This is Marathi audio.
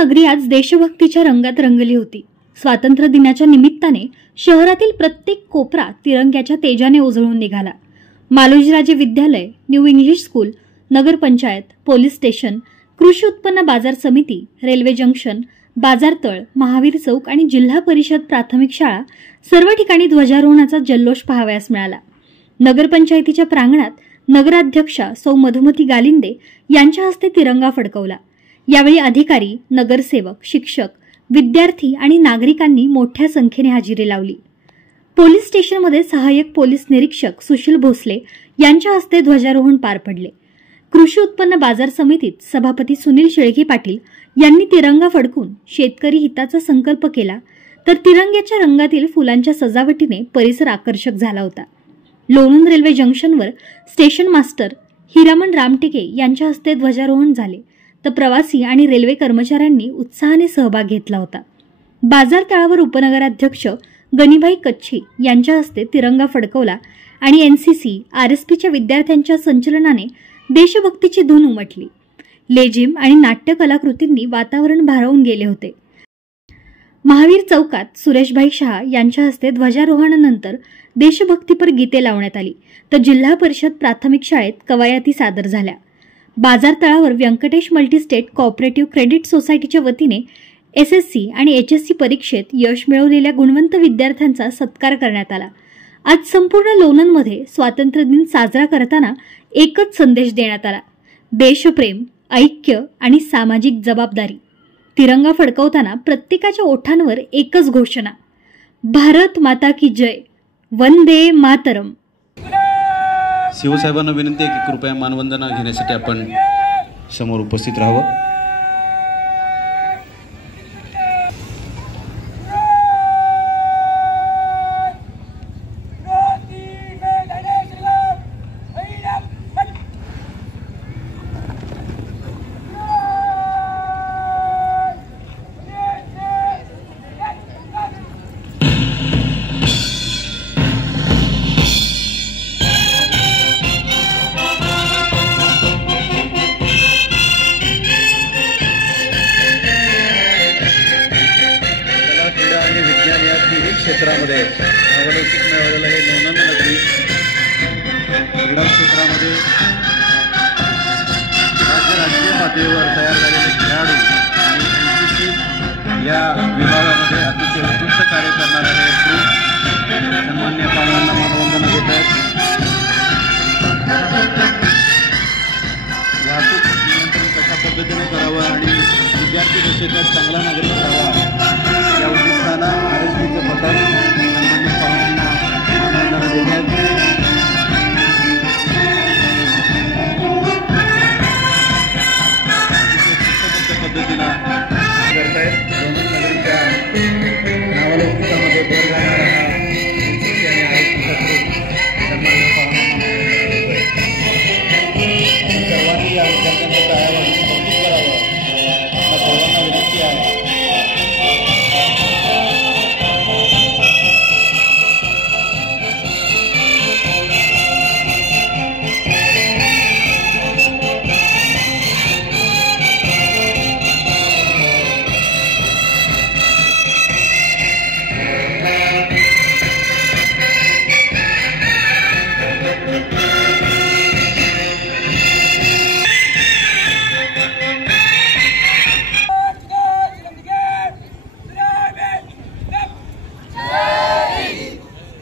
नगरी आज देशभक्तीच्या रंगात रंगली होती। स्वातंत्र्य दिनाच्या निमित्ताने शहरातील प्रत्येक कोपरा तिरंग्याच्या तेजाने उजळून निघाला। मालोजीराजे विद्यालय, न्यू इंग्लिश स्कूल, नगरपंचायत, पोलीस स्टेशन, कृषी उत्पन्न बाजार समिती, रेल्वे जंक्शन, बाजारतळ, महावीर चौक आणि जिल्हा परिषद प्राथमिक शाळा सर्व ठिकाणी ध्वजारोहणाचा जल्लोष पाहावयास मिळाला। नगरपंचायतीच्या प्रांगणात नगराध्यक्षा सौ मधुमती गालिंदे यांच्या हस्ते तिरंगा फडकवला। यावेळी अधिकारी, नगरसेवक, शिक्षक, विद्यार्थी आणि नागरिकांनी मोठ्या संख्येने हजेरी लावली। पोलीस स्टेशनमध्ये सहाय्यक पोलीस निरीक्षक सुशील भोसले यांच्या हस्ते ध्वजारोहण पार पडले। कृषी उत्पन्न बाजार समितीत सभापती सुनील शेळके पाटील यांनी तिरंगा फडकून शेतकरी हिताचा संकल्प केला, तर तिरंग्याच्या रंगातील फुलांच्या सजावटीने परिसर आकर्षक झाला होता। लोणंद रेल्वे जंक्शनवर स्टेशन मास्टर हिरामन रामटेके यांच्या हस्ते ध्वजारोहण झाले, तर प्रवासी आणि रेल्वे कर्मचाऱ्यांनी उत्साहाने सहभाग घेतला होता। बाजार तळावर उपनगराध्यक्ष गणिभाई कच्छी यांच्या हस्ते तिरंगा फडकवला आणि एनसीसी, आरएसपीच्या विद्यार्थ्यांच्या संचलनाने देशभक्तीची धून उमटली। लेझिम आणि नाट्य कलाकृतींनी वातावरण भारावून गेले होते। महावीर चौकात सुरेशभाई शहा यांच्या हस्ते ध्वजारोहणानंतर देशभक्तीपर गीते लावण्यात आली, तर जिल्हा परिषद प्राथमिक शाळेत कवायती सादर झाल्या। बाजार तळावर व्यंकटेश मल्टीस्टेट कोऑपरेटिव्ह क्रेडिट सोसायटीच्या वतीने एसएससी आणि एचएससी परीक्षेत यश मिळवलेल्या गुणवंत विद्यार्थ्यांचा सत्कार करण्यात आला। आज संपूर्ण लोणंदमध्ये स्वातंत्र्य दिन साजरा करताना एकच संदेश देण्यात आला: देशप्रेम, ऐक्य आणि सामाजिक जबाबदारी। तिरंगा फडकवताना प्रत्येकाच्या ओठांवर एकच घोषणा: भारत माता की जय, वंदे मातरम। शिवसाहेबांना विनंती आहे की कृपया मानवंदना घेण्यासाठी आपण समोर उपस्थित राहावं। क्षेत्रामध्ये नावलौकिक मिळवलेलं आहे लोणंद नगरी। क्रीडा क्षेत्रामध्ये राष्ट्रीय पातळीवर तयार झालेले खेळाडू आणि एनसीसी या विभागामध्ये अतिशय उत्कृष्ट कार्य करणारे सन्माननीय पालकांना मानवंदना देत आहेत। वाहतूक नियंत्रण कशा पद्धतीने करावं आणि विद्यार्थी दशेचा चांगला नागरिक करावा या उद्दिष्टानं आरएसपीचं पथक